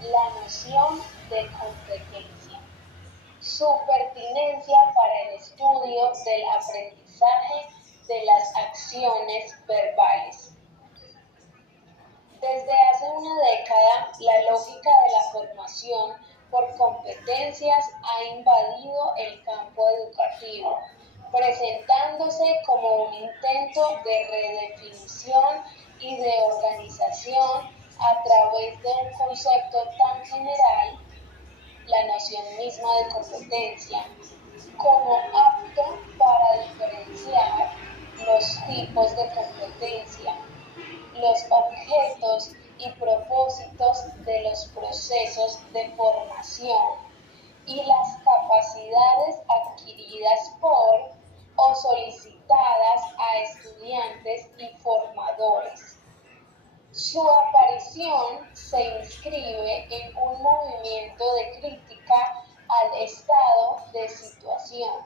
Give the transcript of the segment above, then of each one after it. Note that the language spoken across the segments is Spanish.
la noción de competencia, su pertinencia para el estudio del aprendizaje de las acciones verbales. Desde hace una década, la lógica de la formación por competencias ha invadido el campo educativo, presentándose como un intento de redefinición y de organización a través de un concepto tan general, la noción misma de competencia, como apto para diferenciar los tipos de competencia, los objetos y propósitos de los procesos de formación y las capacidades adquiridas por o solicitadas a estudiantes y formadores. Su aparición se inscribe en un movimiento de crítica al estado de situación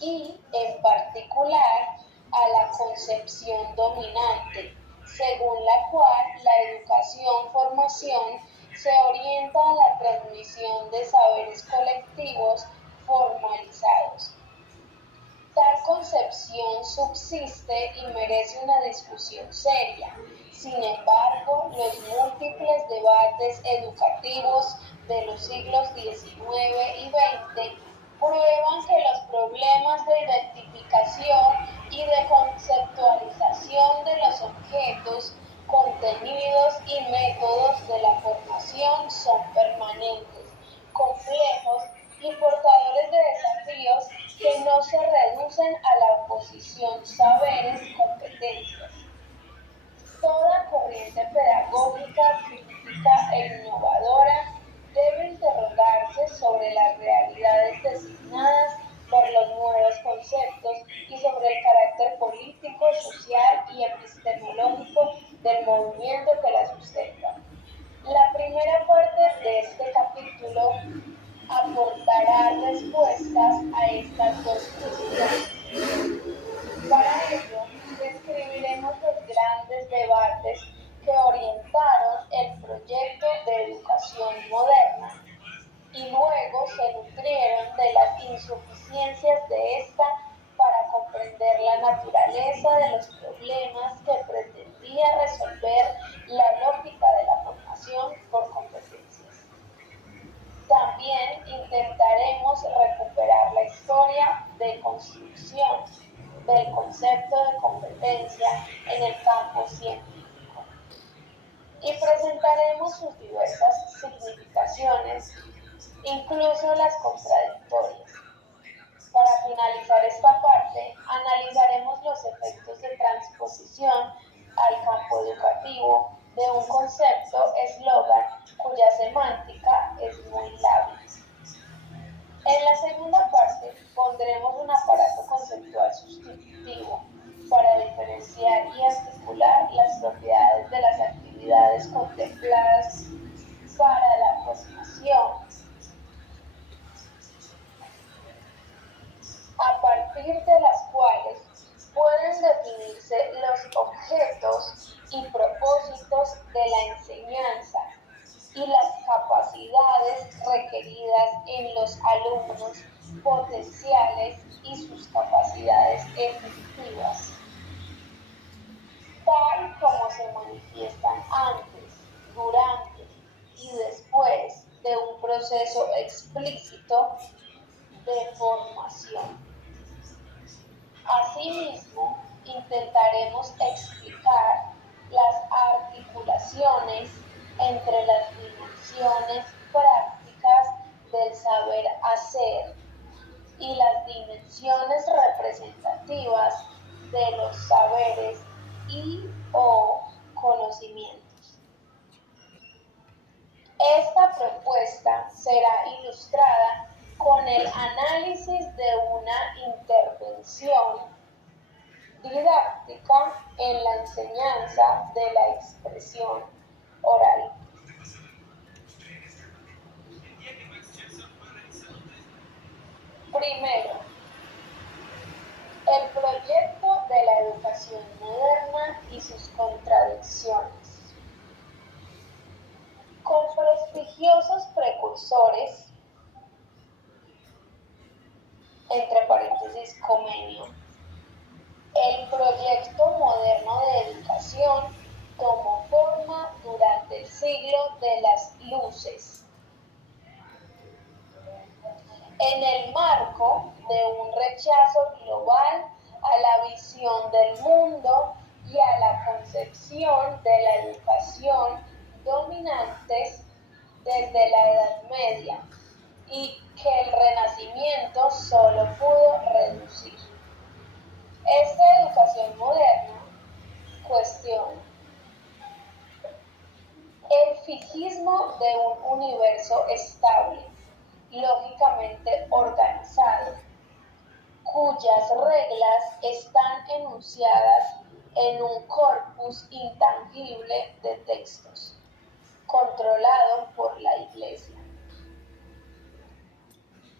y, en particular, a la concepción dominante, según la cual la educación-formación se orienta a la transmisión de saberes colectivos formalizados. Tal concepción subsiste y merece una discusión seria. Sin embargo, los múltiples debates educativos de los siglos XIX y XX prueban que los problemas de identificación y de conceptualización de los objetos, contenidos y métodos de la formación son permanentes, complejos y portadores de desafíos que no se reducen a la oposición saberes-competencias. Toda corriente pedagógica crítica e innovadora debe interrogarse sobre las realidades designadas por los nuevos conceptos y sobre el carácter político, social y epistemológico del movimiento que la sustenta. La primera parte de este capítulo aportará respuestas a estas dos cuestiones. Para ello, describiremos los grandes debates que orientaron el proyecto de educación moderna y luego se nutrieron de las insuficiencias de esta para comprender la naturaleza de los problemas que pretendía resolver la lógica de la formación por competencias. También intentaremos recuperar la historia de construcción del concepto de competencia en el campo científico y presentaremos sus diversas significaciones, incluso las contradictorias. Para finalizar esta parte, analizaremos los efectos de transposición al campo educativo de un concepto eslogan cuya semántica es muy lábil. En la segunda parte pondremos un aparato conceptual sustitutivo para diferenciar y articular las propiedades de las actividades contempladas para la formación, a partir de las cuales pueden definirse los objetos y propósitos de la enseñanza y las capacidades requeridas en los alumnos potenciales y sus capacidades efectivas, tal como se manifiestan antes, durante y después de un proceso explícito de formación. Asimismo, intentaremos explicar las articulaciones entre las dimensiones prácticas del saber hacer y las dimensiones representativas de los saberes y o conocimientos. Esta propuesta será ilustrada con el análisis de una intervención didáctica en la enseñanza de la expresión oral. Primero, el proyecto de la educación moderna y sus contradicciones. Con prestigio precursores, entre paréntesis, Comenio. El proyecto moderno de educación tomó forma durante el siglo de las luces, en el marco de un rechazo global a la visión del mundo y a la concepción de la educación dominantes desde la Edad Media, y que el Renacimiento solo pudo reducir. Esta educación moderna cuestiona el fijismo de un universo estable, lógicamente organizado, cuyas reglas están enunciadas en un corpus intangible de textos, controlado por la Iglesia.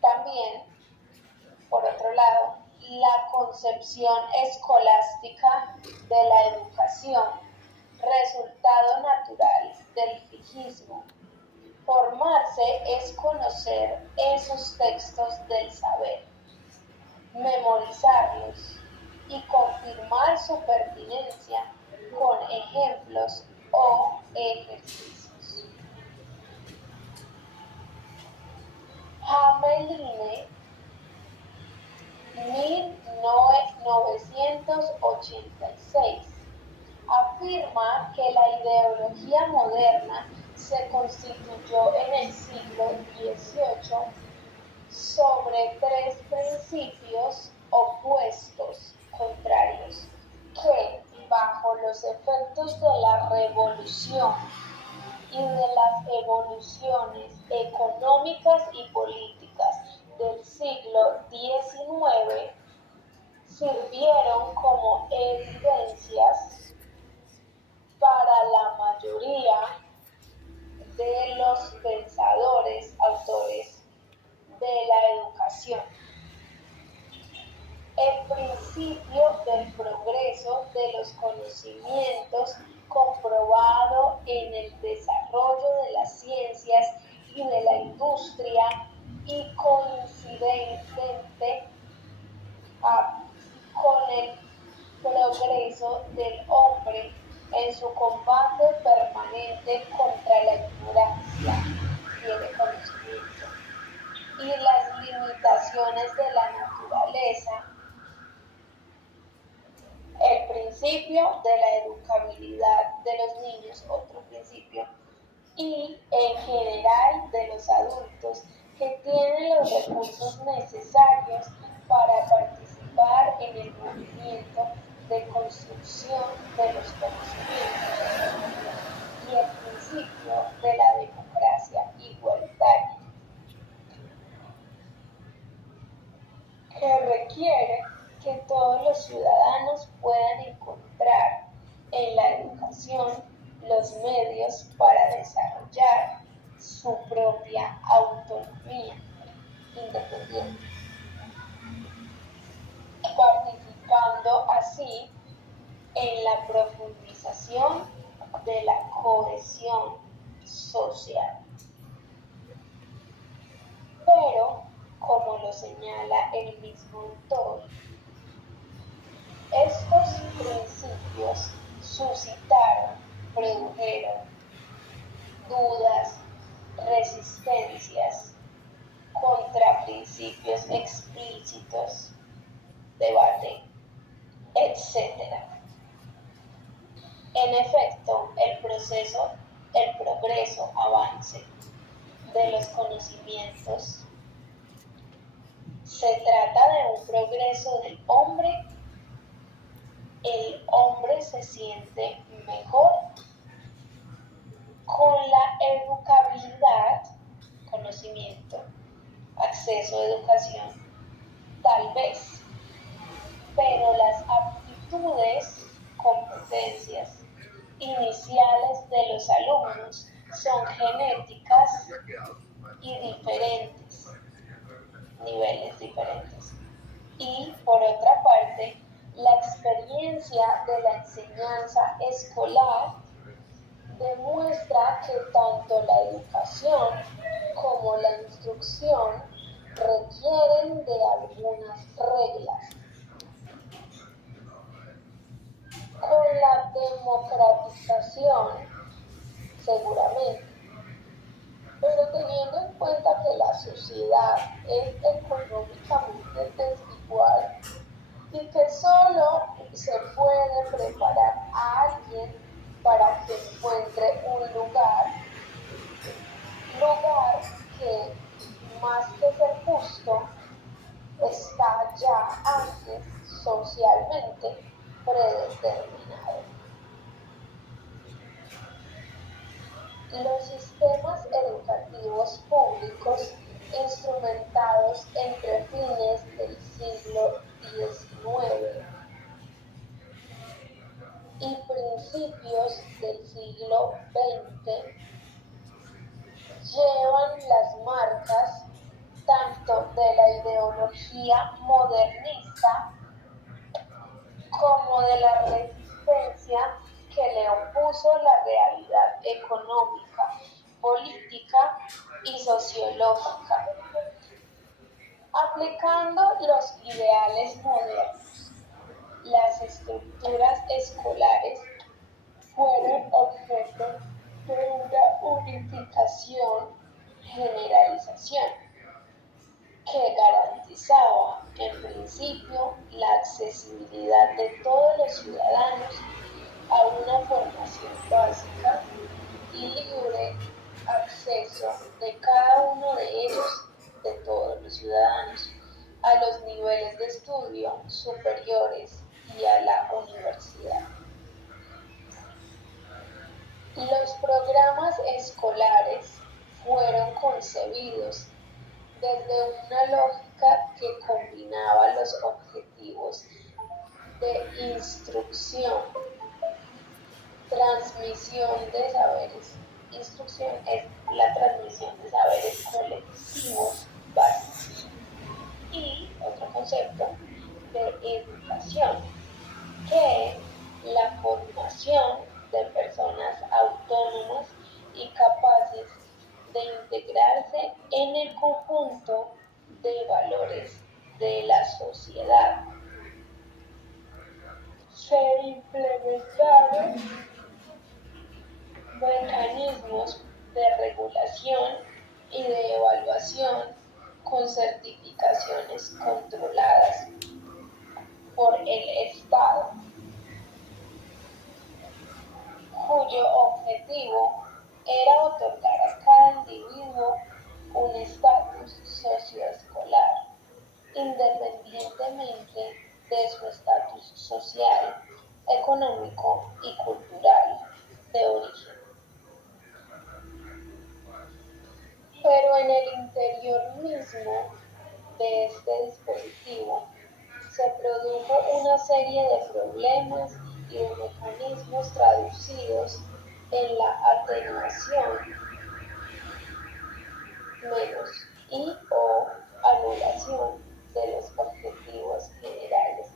También, por otro lado, la concepción escolástica de la educación, resultado natural del fijismo. Formarse es conocer esos textos del saber, memorizarlos y confirmar su pertinencia con ejemplos o ejercicios. Hamelin, 1986, afirma que la ideología moderna se constituyó en el siglo XVIII sobre tres principios opuestos, contrarios, que, bajo los efectos de la revolución y de las evoluciones económicas y políticas del siglo XIX, sirvieron como evidencias para la mayoría de los pensadores, autores de la educación. El principio del progreso de los conocimientos comprobado en el desarrollo de las ciencias y de la industria, y coincidente con el progreso del hombre en su combate permanente contra la ignorancia y el conocimiento, y las limitaciones de la naturaleza. El principio de la educabilidad de los niños, otro principio, y en general de los adultos que tienen los recursos necesarios para participar en el movimiento de construcción de los conocimientos, y el principio de la democracia igualitaria, que requiere que todos los ciudadanos puedan encontrar en la educación los medios para desarrollar su propia autonomía independiente, participando así en la profundización de la cohesión social. Pero, como lo señala el mismo autor, estos principios produjeron dudas, resistencias contra principios explícitos, debate, etc. En efecto, el progreso, avance de los conocimientos, se trata de un progreso del hombre. El hombre se siente mejor con la educabilidad, conocimiento, acceso a educación, tal vez, pero las aptitudes, competencias iniciales de los alumnos son genéticas y diferentes, niveles diferentes. Y por otra parte, la experiencia de la enseñanza escolar demuestra que tanto la educación como como la instrucción requieren de algunas reglas. Con la democratización, seguramente, pero teniendo en cuenta que la sociedad es económicamente desigual y que solo se puede preparar a alguien para que encuentre un lugar que más que ser justo está ya antes socialmente predeterminado. Los sistemas educativos públicos instrumentados entre fines del siglo XIX y principios del siglo XX llevan las marcas tanto de la ideología modernista como de la resistencia que le opuso la realidad económica, política y sociológica. Aplicando los ideales modernos, las estructuras escolares fueron objeto de una unificación, generalización, que garantizaba en principio la accesibilidad de todos los ciudadanos a una formación básica y libre acceso de cada uno de ellos, de todos los ciudadanos, a los niveles de estudio superiores y a la universidad. Los programas escolares fueron concebidos desde una lógica que combinaba los objetivos de instrucción, transmisión de saberes. Instrucción es la transmisión de saberes colectivos básicos. Y otro concepto de educación, que es la formación de personas autónomas y capaces de integrarse en el conjunto de valores de la sociedad. Se implementaron mecanismos de regulación y de evaluación con certificaciones controladas por el Estado, cuyo objetivo era otorgar a cada individuo un estatus socioescolar, independientemente de su estatus social, económico y cultural de origen. Pero en el interior mismo de este dispositivo se produjo una serie de problemas y de mecanismos traducidos en la atenuación menos y o anulación de los objetivos generales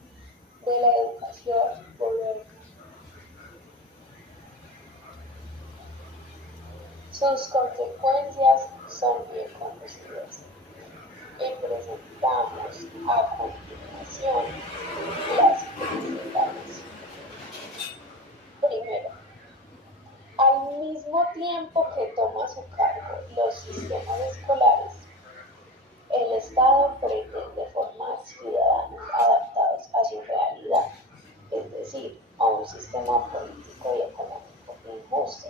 de la educación moderna. Sus consecuencias son bien conocidas y presentamos a continuación las principales. Primero, al mismo tiempo que toma a su cargo los sistemas escolares, el Estado pretende formar ciudadanos adaptados a su realidad, es decir, a un sistema político y económico injusto,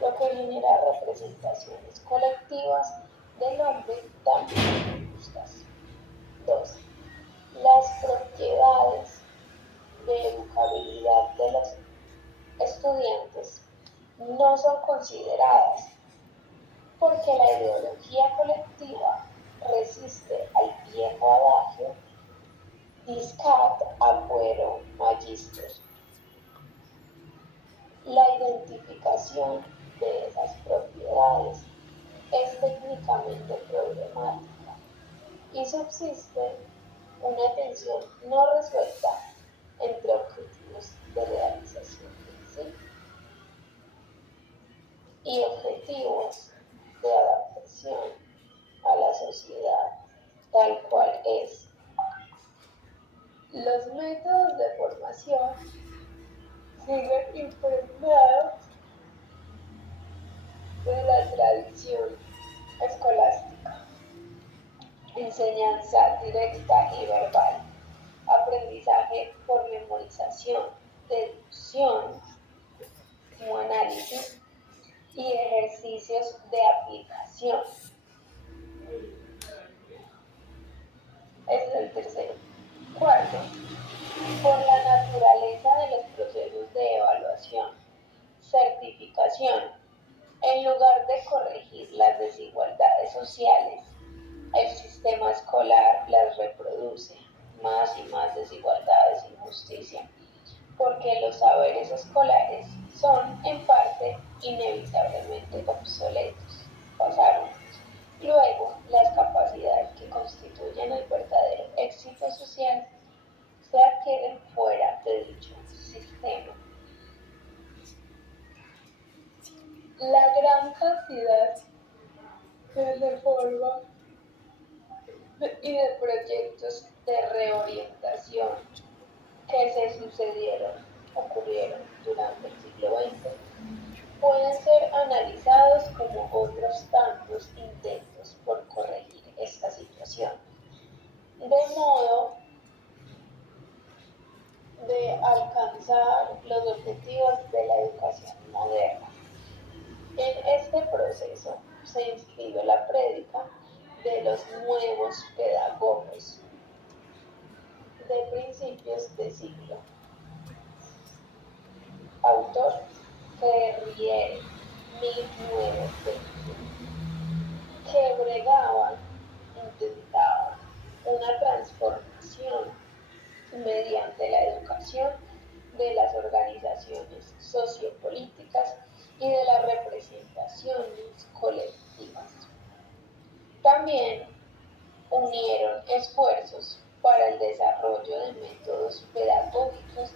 lo que genera representaciones colectivas del hombre también injustas. 2. Las propiedades de educabilidad de los estudiantes no son consideradas porque la ideología colectiva resiste al viejo adagio discat apuero magister. La identificación de esas propiedades es técnicamente problemática y subsiste una tensión no resuelta entre objetivos de realización del sí y objetivos de adaptación métodos de formación siguen impregnados de la tradición escolástica, enseñanza directa y verbal, aprendizaje por memorización, deducción como análisis y ejercicios de aplicación. Ese es el tercero. Cuarto, por la naturaleza de los procesos de evaluación, certificación, en lugar de corregir las desigualdades sociales, el sistema escolar las reproduce, más y más desigualdades e injusticia, porque los saberes escolares son en parte inevitablemente obsoletos, pasaron. Luego, las capacidades que constituyen el verdadero éxito social se adquieren fuera de dicho sistema. La gran cantidad de reformas y de proyectos de reorientación que se ocurrieron durante el siglo XX, pueden ser analizados como otros tantos intentos por corregir esta situación, de modo de alcanzar los objetivos de la educación moderna. En este proceso se inscribe la prédica de los nuevos pedagogos de principios de siglo. Autor Ferrier, 1921, que bregaban, intentaban una transformación mediante la educación de las organizaciones sociopolíticas y de las representaciones colectivas. También unieron esfuerzos para el desarrollo de métodos pedagógicos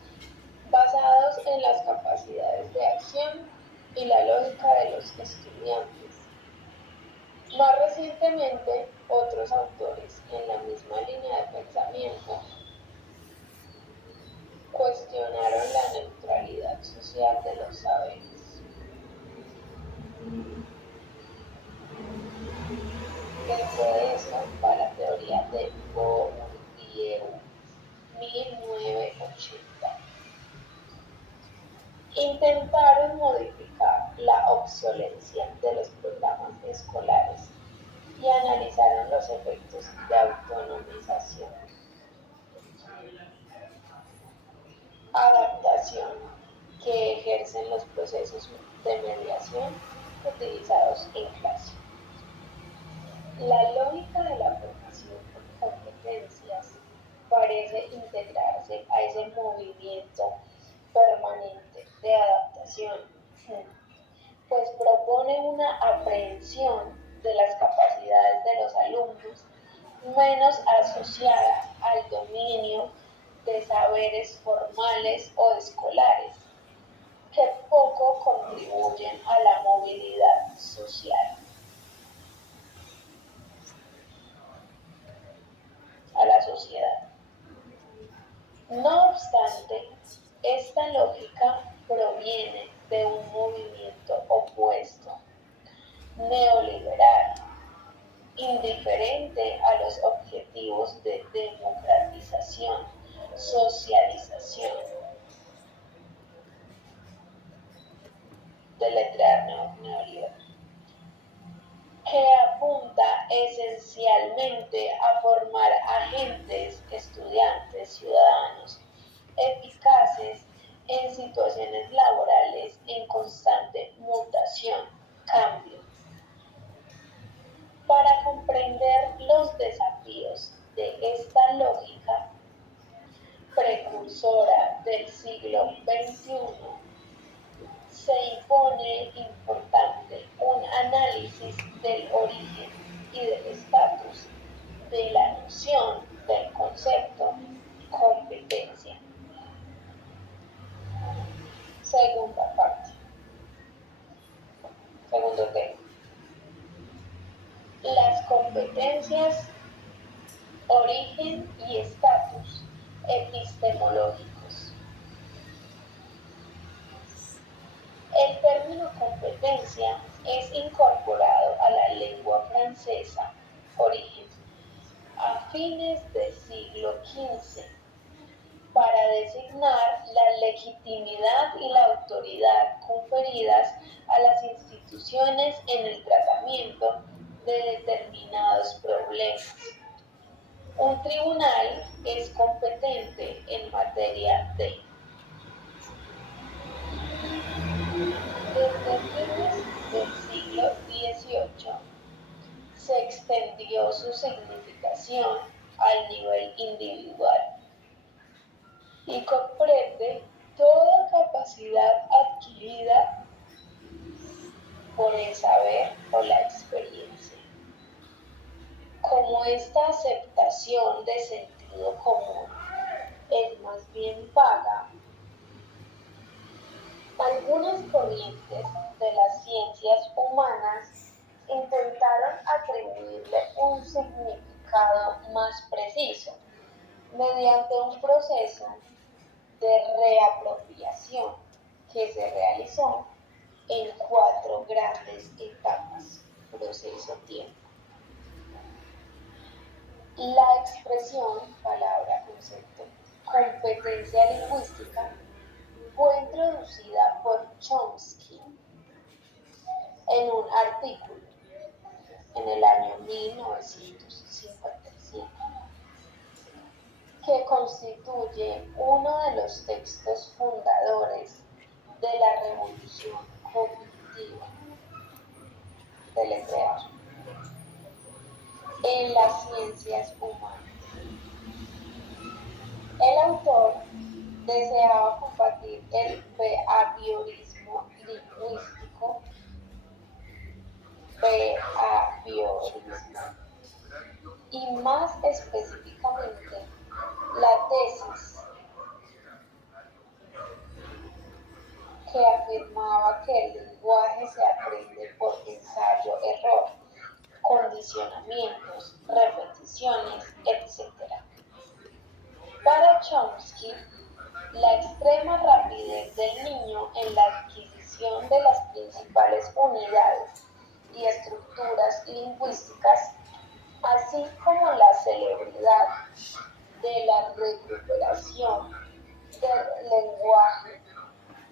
basados en las capacidades de acción y la lógica de los estudiantes. Más recientemente, otros autores en la misma línea de pensamiento cuestionaron la neutralidad social de los saberes. Dentro de eso va la teoría de Bourdieu, 1980. Intentaron modificar la obsolencia de los programas escolares y analizaron los efectos de autonomización, adaptación que ejercen los procesos de mediación utilizados en clase. La lógica de la formación por competencias parece integrarse a ese movimiento permanente de adaptación, pues propone una aprehensión de las capacidades de los alumnos menos asociada al dominio de saberes formales o escolares, que poco contribuyen a la movilidad social, a la sociedad. No obstante, esta lógica proviene de un movimiento opuesto, neoliberal, indiferente a los objetivos de democratización, socialización, deletrear neoliberal, que apunta esencialmente a formar agentes, estudiantes, ciudadanos, eficaces en situaciones laborales en constante mutación, cambio. Para comprender los desafíos de esta lógica precursora del siglo XXI, se impone importante un análisis del origen y del estatus de la noción del concepto competencia. Segunda parte. Segundo tema. Las competencias, origen y estatus epistemológicos. El término competencia es incorporado a la lengua francesa, origen a fines del siglo XV, para designar la legitimidad y la autoridad conferidas a las instituciones en el tratamiento de determinados problemas. Un tribunal es competente en materia de. Desde fines del siglo XVIII se extendió su significación al nivel individual y comprende toda capacidad adquirida por el saber o la experiencia. Como esta aceptación de sentido común es más bien vaga, algunas corrientes de las ciencias humanas intentaron atribuirle un significado más preciso mediante un proceso de reapropiación que se realizó en 4 grandes etapas, proceso-tiempo. La expresión, palabra, concepto, competencia lingüística fue introducida por Chomsky en un artículo en el año 1955, que constituye uno de los textos fundadores de la revolución cognitiva deletrear en las ciencias humanas. El autor deseaba combatir el behaviorismo lingüístico, y más específicamente la tesis que afirmaba que el lenguaje se aprende por ensayo-error, condicionamientos, repeticiones, etc. Para Chomsky, la extrema rapidez del niño en la adquisición de las principales unidades y estructuras lingüísticas, así como la celeridad de la recuperación del lenguaje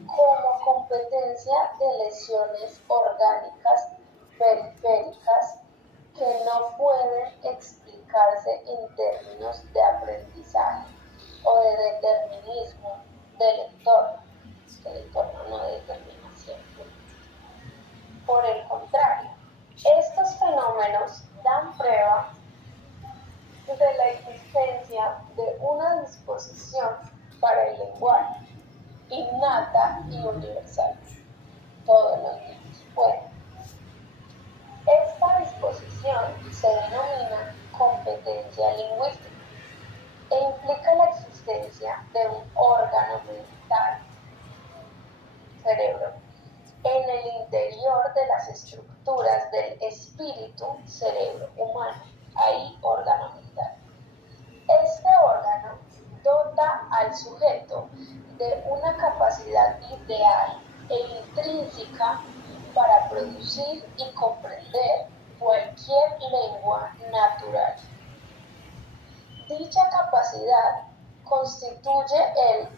como competencia de lesiones orgánicas periféricas que no pueden explicarse en términos de aprendizaje o de determinismo del entorno no de determinación. Por el contrario, estos fenómenos dan prueba de la existencia de una disposición para el lenguaje innata y universal. Todos los niños pueden. Esta disposición se denomina competencia lingüística e implica la existencia de un órgano mental, cerebro, en el interior de las estructuras del espíritu, cerebro humano, ahí órgano mental. Este órgano dota al sujeto de una capacidad ideal e intrínseca para producir y comprender cualquier lengua natural. Dicha capacidad constituye el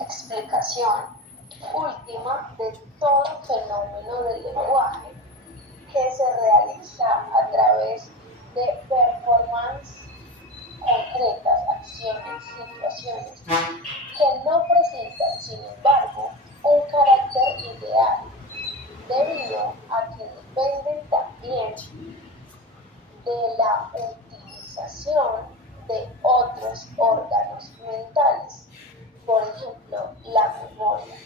explicación última de todo fenómeno del lenguaje que se realiza a través de performances concretas, acciones, situaciones, que no presentan, sin embargo, un carácter ideal, debido a que dependen también de la utilización de otros órganos mentales, por ejemplo, la memoria,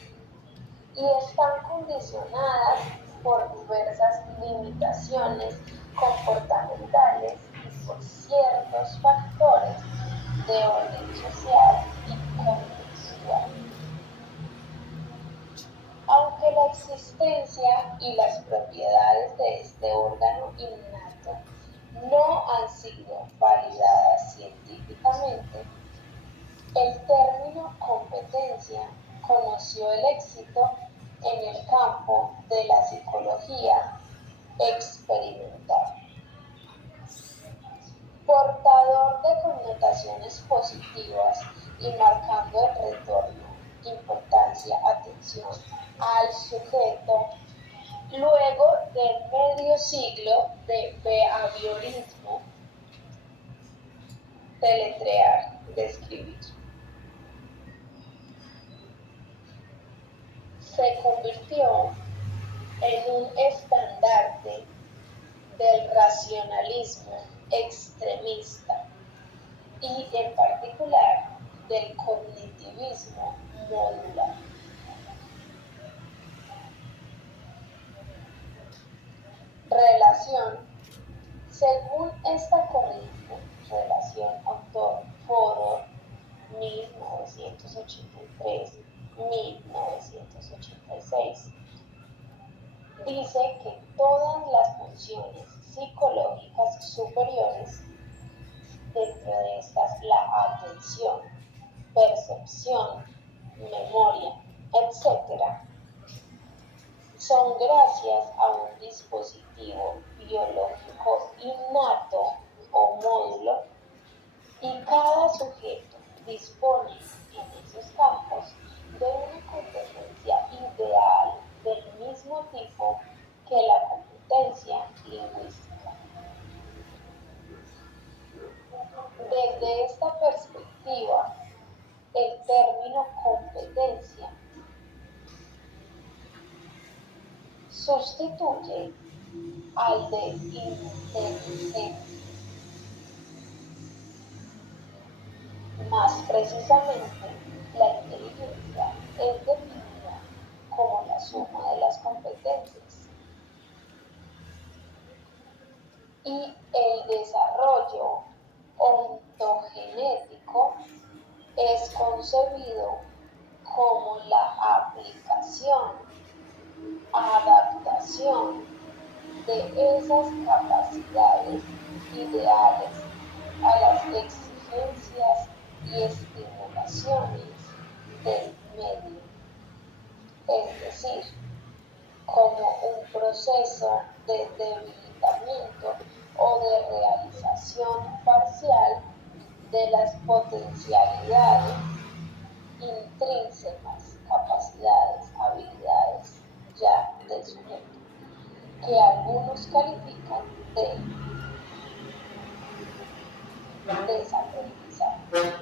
y están condicionadas por diversas limitaciones comportamentales y por ciertos factores de orden social y contextual. Aunque la existencia y las propiedades de este órgano innato no han sido validadas científicamente, el término competencia conoció el éxito en el campo de la psicología experimental. Portador de connotaciones positivas y marcando el retorno, importancia, atención al sujeto, luego de medio siglo de behaviorismo, deletrear, describir. Se convirtió en un estandarte del racionalismo extremista y en particular del cognitivismo modular. Relación. Según esta corriente, relación autor-foro 1983-1986, dice que todas las funciones psicológicas superiores, dentro de estas la atención, percepción, memoria, etc., son gracias a un dispositivo biológico innato o módulo, y cada sujeto dispone en esos campos de una competencia ideal del mismo tipo que la competencia lingüística. Desde esta perspectiva, el término competencia sustituye al de inteligencia. Más precisamente, la inteligencia es definida como la suma de las competencias y el desarrollo ontogenético es concebido como la aplicación, adaptación de esas capacidades ideales a las exigencias y estimulaciones del medio, es decir, como un proceso de debilitamiento o de realización parcial de las potencialidades intrínsecas, capacidades, habilidades ya del sujeto, que algunos califican de desaprendizaje.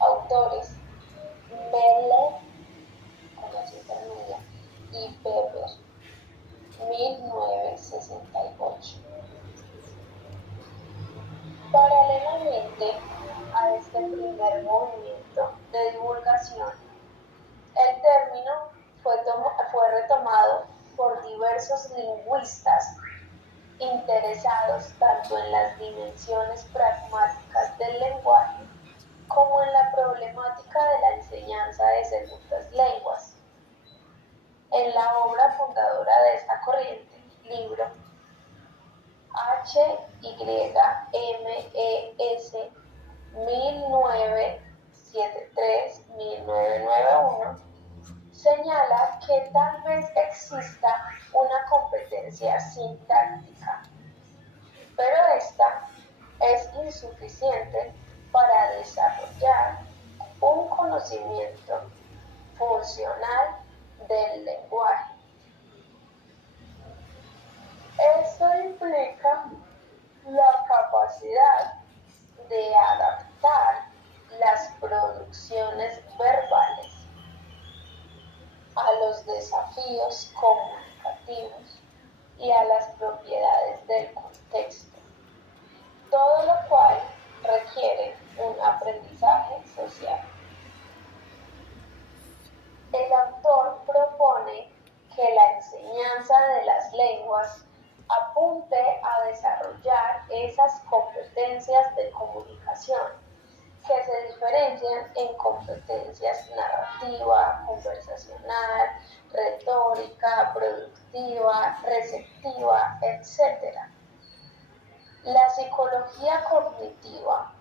Autores: Melle, con la intermedia, y Weber, 1968. Paralelamente a este primer movimiento de divulgación, el término fue retomado por diversos lingüistas interesados tanto en las dimensiones pragmáticas del lenguaje como en la problemática de la enseñanza de segundas lenguas. En la obra fundadora de esta corriente, libro HYMES 1973-1991, señala que tal vez exista una competencia sintáctica, pero esta es insuficiente para desarrollar un conocimiento funcional del lenguaje. Esto implica la capacidad de adaptar las producciones verbales a los desafíos comunicativos y a las propiedades del contexto, todo lo cual requiere un aprendizaje social. El autor propone que la enseñanza de las lenguas apunte a desarrollar esas competencias de comunicación que se diferencian en competencias narrativa, conversacional, retórica, productiva, receptiva, etc., La psicología cognitiva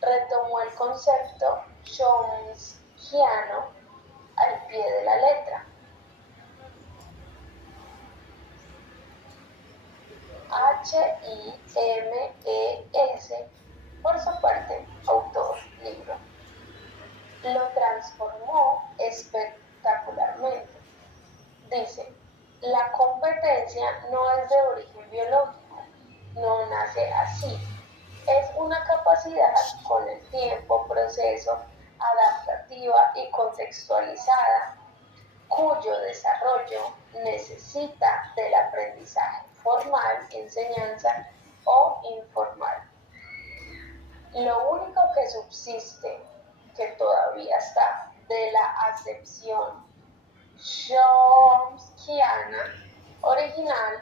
retomó el concepto chomskyano al pie de la letra. HIMES, por su parte, autor, libro, lo transformó espectacularmente. Dice, la competencia no es de origen biológico, no nace así. Es una capacidad con el tiempo, proceso, adaptativa y contextualizada, cuyo desarrollo necesita del aprendizaje formal, enseñanza o informal. Lo único que subsiste, que todavía está, de la acepción chomskyana original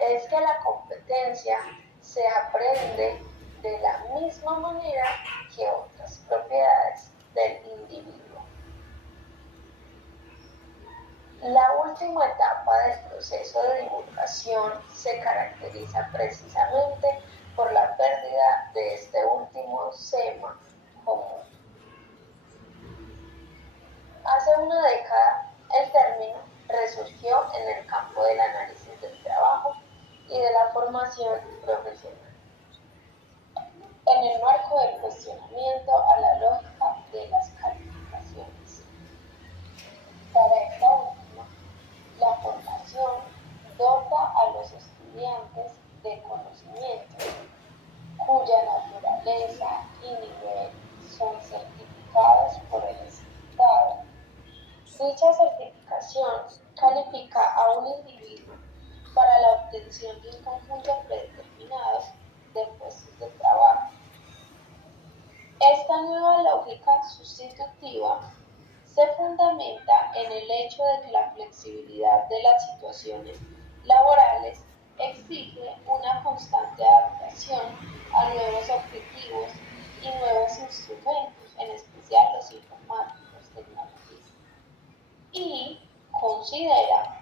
es que la competencia se aprende de la misma manera que otras propiedades del individuo. La última etapa del proceso de divulgación se caracteriza precisamente por la pérdida de este último sema común. Hace una década, el término resurgió en el campo del análisis del trabajo y de la formación profesional, en el marco del cuestionamiento a la lógica de las calificaciones. Para esta última, la formación dota a los estudiantes de conocimientos cuya naturaleza y nivel son certificados por el Estado. Dicha certificación califica a un individuo para la obtención de un conjunto predeterminado de puestos de trabajo. Esta nueva lógica sustitutiva se fundamenta en el hecho de que la flexibilidad de las situaciones laborales exige una constante adaptación a nuevos objetivos y nuevos instrumentos, en especial los informáticos, tecnológicos, y considera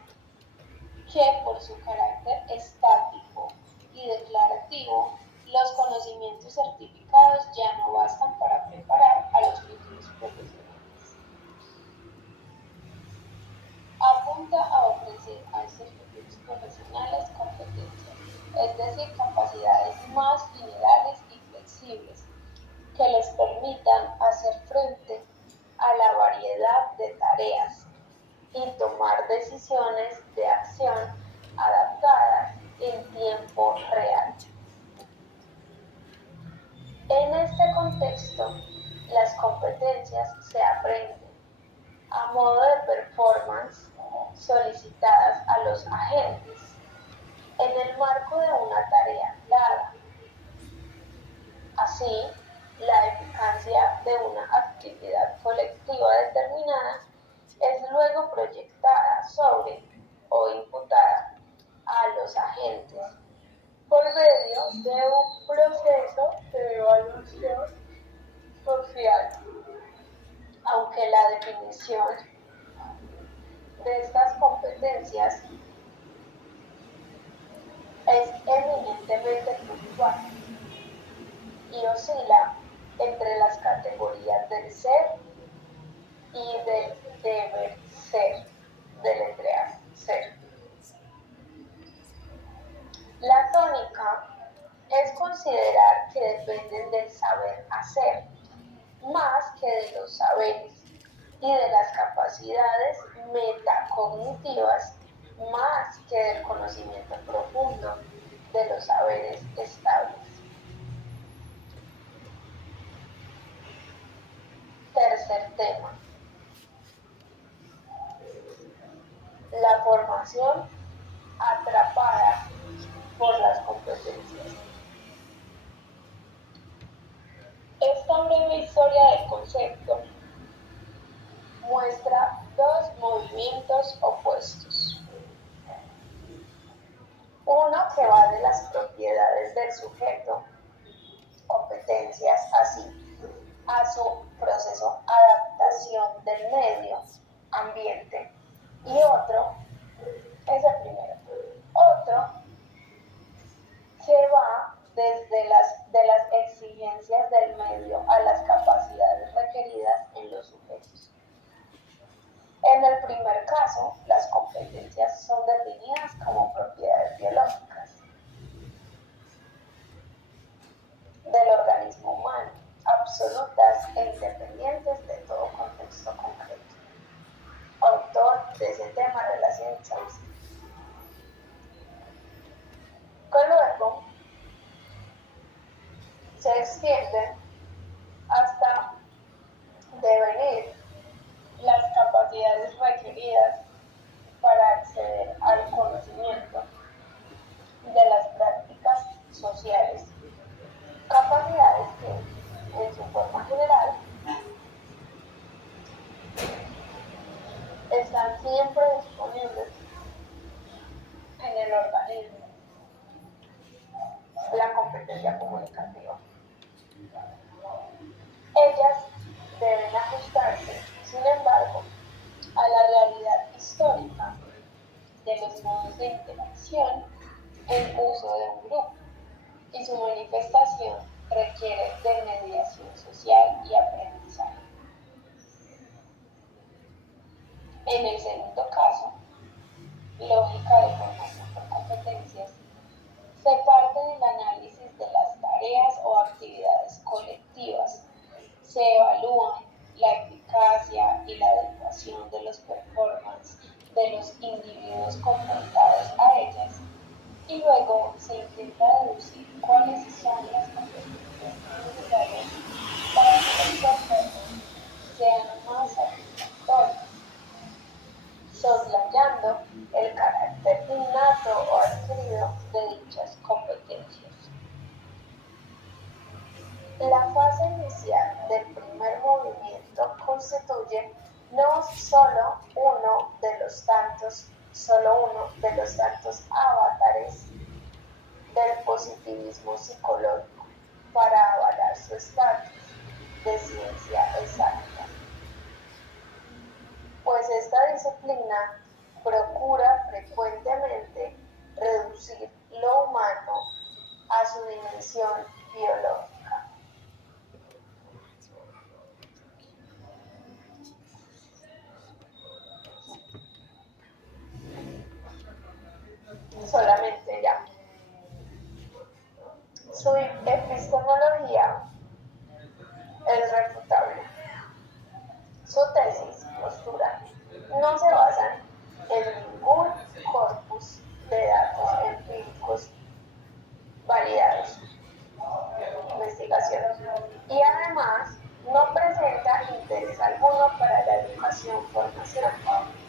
que por su carácter estático y declarativo, los conocimientos certificados ya no bastan para preparar a los futuros profesionales. Apunta a ofrecer a estos futuros profesionales competencias, es decir, capacidades más generales y flexibles, que les permitan hacer frente a la variedad de tareas y tomar decisiones de acción adaptadas en tiempo real. En este contexto, las competencias se aprenden a modo de performance solicitadas a los agentes en el marco de una tarea dada. Así, la eficacia de una actividad colectiva determinada es luego proyectada sobre o imputada a los agentes por medio de un proceso de evaluación social, aunque la definición de estas competencias es eminentemente puntual y oscila entre las categorías del ser y del deber ser, deletrear ser. La tónica es considerar que dependen del saber hacer, más que de los saberes, y de las capacidades metacognitivas, más que del conocimiento profundo de los saberes estables. Tercer tema: la formación atrapada por las competencias. Esta breve historia del concepto muestra dos movimientos opuestos. Uno que va de las propiedades del sujeto, competencias así, a su proceso adaptación del medio ambiente. Y otro es el primero. Otro que va de las exigencias del medio a las capacidades requeridas en los sujetos. En el primer caso, las competencias son definidas como propiedades biológicas del organismo humano, absolutas e independientes de todo contexto concreto. Autor de ese tema de la ciencia. Que luego se extienden hasta devenir las capacidades requeridas para acceder al conocimiento de las prácticas sociales, capacidades que, en su forma general, están siempre disponibles en el organismo. La competencia comunicativa. Ellas deben ajustarse, sin embargo, a la realidad histórica de los modos de interacción en uso de un grupo, y su manifestación requiere de mediación social y aprendizaje. En el segundo caso, lógica de formación por competencias, se parte del análisis de las tareas o actividades colectivas, se evalúan la eficacia y la adecuación de los performances de los individuos confrontados a ellas, y luego se intenta deducir cuáles son las competencias necesarias para que los performances sean más satisfactorios, soslayando el carácter innato o adquirido de dichas competencias. La fase inicial del primer movimiento constituye no solo uno de los tantos avatares del positivismo psicológico para avalar su estatus de ciencia exacta, pues esta disciplina procura frecuentemente reducir lo humano a su dimensión biológica. Solamente ya. Su epistemología es refutable. Su tesis, postura, no se basan en ningún corpus de datos empíricos validados, investigación, y además no presenta interés alguno para la educación-formación,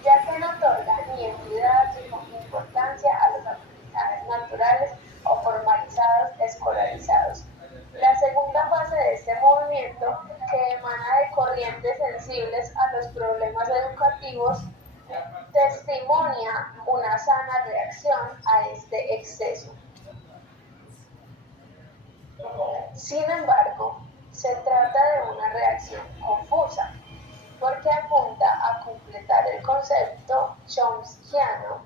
ya que no otorga ni entidad ni importancia a los aprendizajes naturales o formalizados escolarizados. La segunda fase de este movimiento, que emana de corrientes sensibles a los problemas educativos, testimonia una sana reacción a este exceso. Sin embargo, se trata de una reacción confusa, porque apunta a completar el concepto chomskiano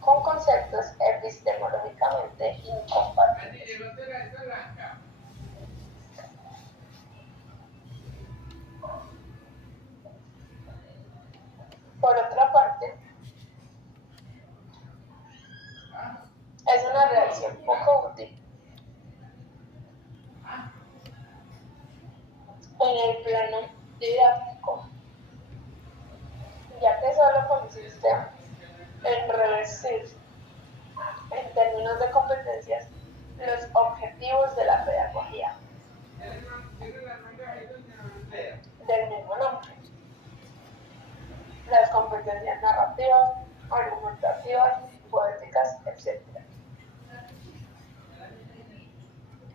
con conceptos epistemológicamente incompatibles. Por otra parte, es una reacción poco útil en el plano didáctico, ya que solo consiste en revertir, en términos de competencias, los objetivos de la pedagogía del mismo nombre: las competencias narrativas, argumentativas, poéticas, etc.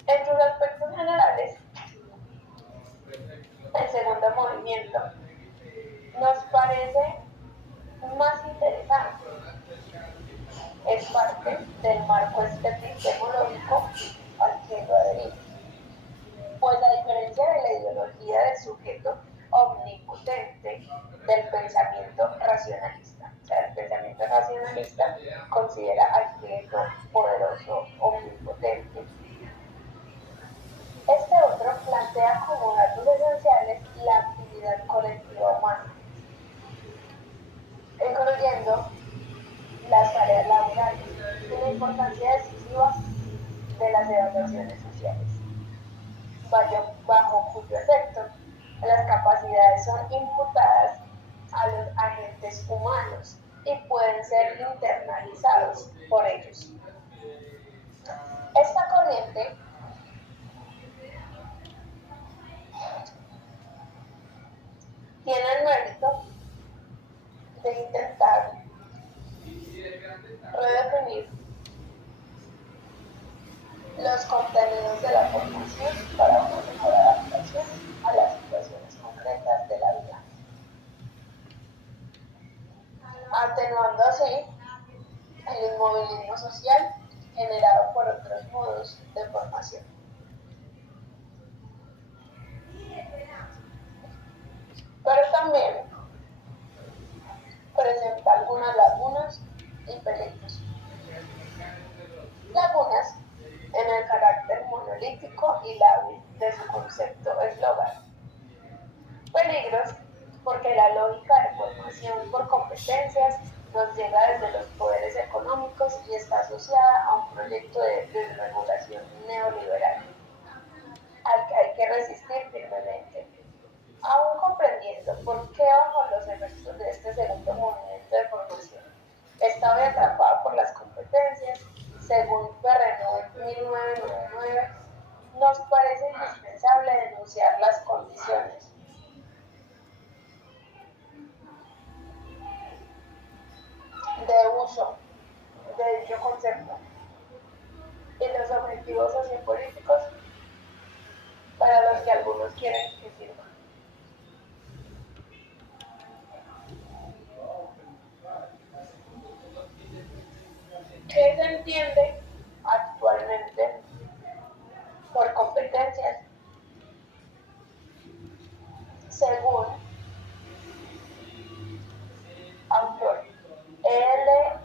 En sus aspectos generales, el segundo movimiento nos parece más interesante. Es parte del marco epistemológico al que lo adherimos, pues a diferencia de la ideología del sujeto omnipotente del pensamiento racionalista, o sea, el pensamiento racionalista considera al sujeto poderoso, omnipotente, plantea como datos esenciales la actividad colectiva humana, incluyendo las tareas laborales y la importancia decisiva de las evaluaciones sociales, bajo cuyo efecto las capacidades son imputadas a los agentes humanos y pueden ser internalizados por ellos. Esta corriente tiene el mérito de intentar redefinir los contenidos de la formación para una mejor adaptación a las situaciones concretas de la vida, atenuando así el inmovilismo social generado por otros modos de formación. Pero también presenta algunas lagunas y peligros. Lagunas en el carácter monolítico y lábil de su concepto eslogan. Peligros porque la lógica de formación por competencias nos llega desde los poderes económicos y está asociada a un proyecto de desregulación neoliberal al que hay que resistir firmemente. Aún comprendiendo por qué bajo los efectos de este segundo movimiento de formación está hoy atrapado por las competencias, según Perrenot en 1999, nos parece indispensable denunciar las condiciones de uso de dicho concepto y los objetivos sociopolíticos para los que algunos quieren que sirva. ¿Qué se entiende actualmente por competencias? Según autor Levoyer,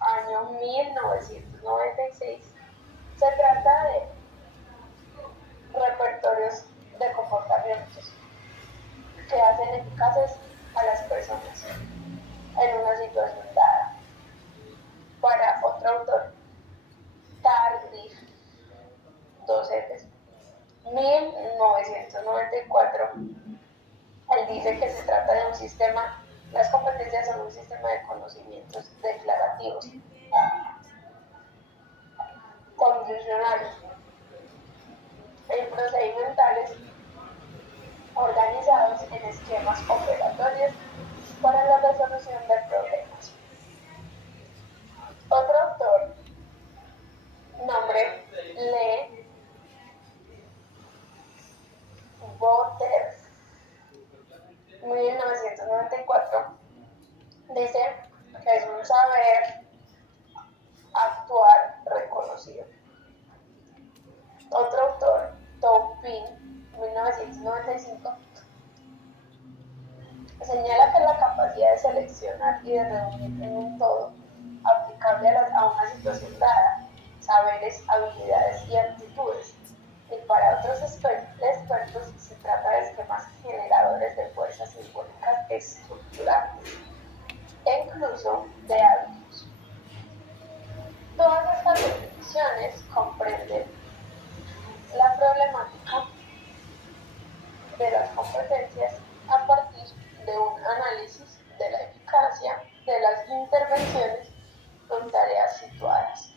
año 1996, se trata de repertorios de comportamientos que hacen eficaces a las personas en una situación dada. Para otro autor, Tardif, 1994, él dice que se trata de un sistema, las competencias son un sistema de conocimientos declarativos, condicionales y procedimentales organizados en esquemas operatorios para la resolución de problemas. Otro autor, nombre Levoyer, 1994, dice que es un saber actuar reconocido. Otro autor, Taupin, 1995, señala que la capacidad de seleccionar y de reunir en un todo aplicable a una situación dada, saberes, habilidades y actitudes. Y para otros expertos se trata de esquemas generadores de fuerzas simbólicas estructurales e incluso de hábitos. Todas estas definiciones comprenden la problemática de las competencias a partir de un análisis de la eficacia de las intervenciones en tareas situadas.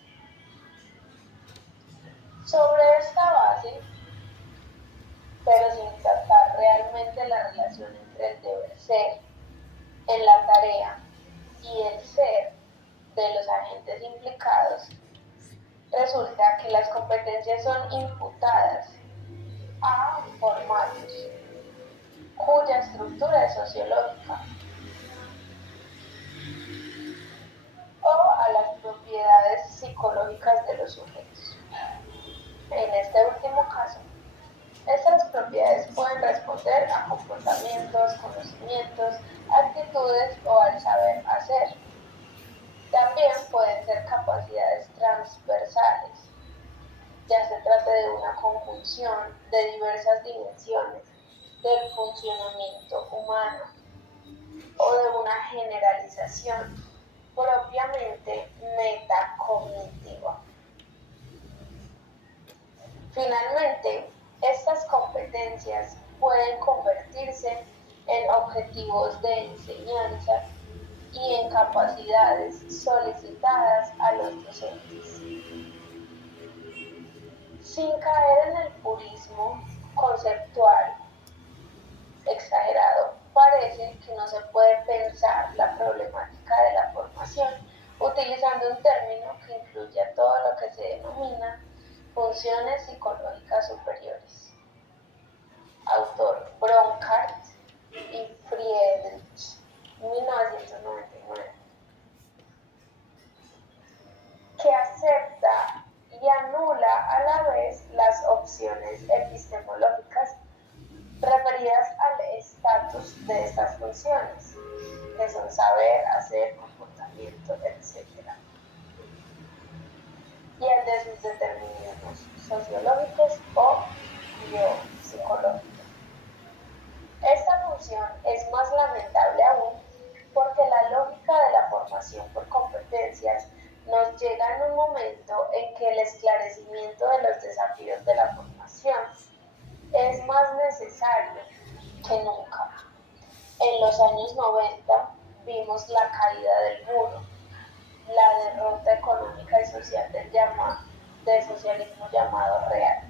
Sobre esta base, pero sin tratar realmente la relación entre el deber ser en la tarea y el ser de los agentes implicados, resulta que las competencias son imputadas a formatos cuya estructura es sociológica o a las propiedades psicológicas de los sujetos. En este último caso, Estas propiedades pueden responder a comportamientos, conocimientos, actitudes o al saber hacer. También pueden ser capacidades transversales, ya se trata de una conjunción de diversas dimensiones del funcionamiento humano o de una generalización propiamente metacognitiva. Finalmente, estas competencias pueden convertirse en objetivos de enseñanza y en capacidades solicitadas a los docentes. Sin caer en el purismo conceptual exagerado, parece que no se puede pensar la problemática de la formación utilizando un término que incluya todo lo que se denomina funciones psicológicas superiores. Autor Bronkhart y Friedrich, 1999. Que acepta y anula a la vez las opciones epistemológicas referidas al estatus de estas funciones, que son saber, hacer, comportamiento, etc., y el de sus determinismos sociológicos o biopsicológicos. Esta función es más lamentable aún porque la lógica de la formación por competencias nos llega en un momento en que el esclarecimiento de los desafíos de la formación es más necesario que nunca. En los años 90 vimos la caída del muro, la derrota económica y social del socialismo llamado real,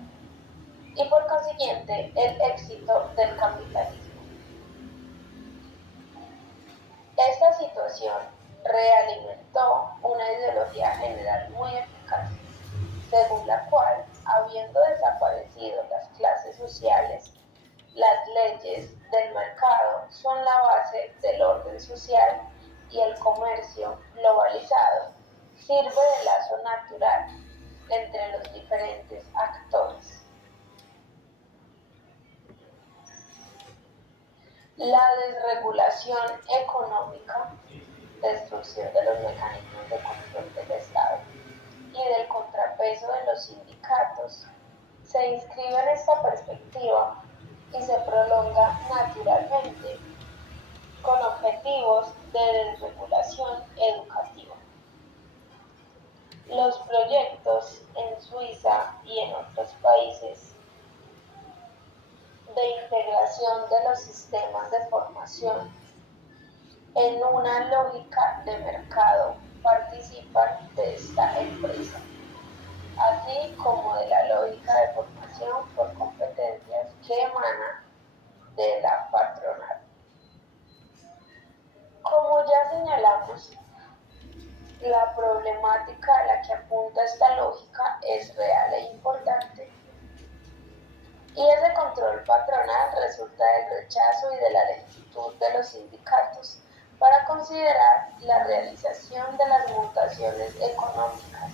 y por consiguiente el éxito del capitalismo. Esta situación realimentó una ideología general muy eficaz, según la cual, habiendo desaparecido las clases sociales, las leyes del mercado son la base del orden social y el comercio globalizado sirve de lazo natural entre los diferentes actores. La desregulación económica, destrucción de los mecanismos de control del Estado y del contrapeso de los sindicatos se inscribe en esta perspectiva y se prolonga naturalmente con objetivos de desregulación educativa. Los proyectos en Suiza y en otros países de integración de los sistemas de formación en una lógica de mercado participan de esta empresa, así como de la lógica de formación por competencias que emana de la patronal. Como ya señalamos, la problemática a la que apunta esta lógica es real e importante, y ese control patronal resulta del rechazo y de la lentitud de los sindicatos para considerar la realización de las mutaciones económicas,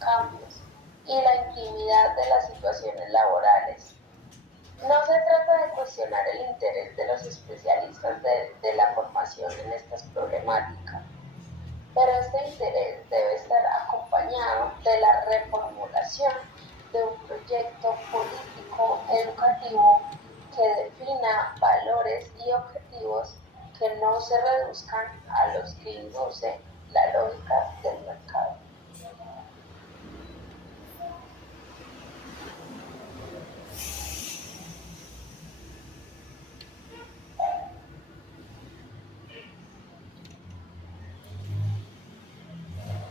cambios y la intimidad de las situaciones laborales. No se trata de cuestionar el interés de los especialistas de la formación en estas problemáticas, pero este interés debe estar acompañado de la reformulación de un proyecto político educativo que defina valores y objetivos que no se reduzcan a los que induce la lógica del mercado.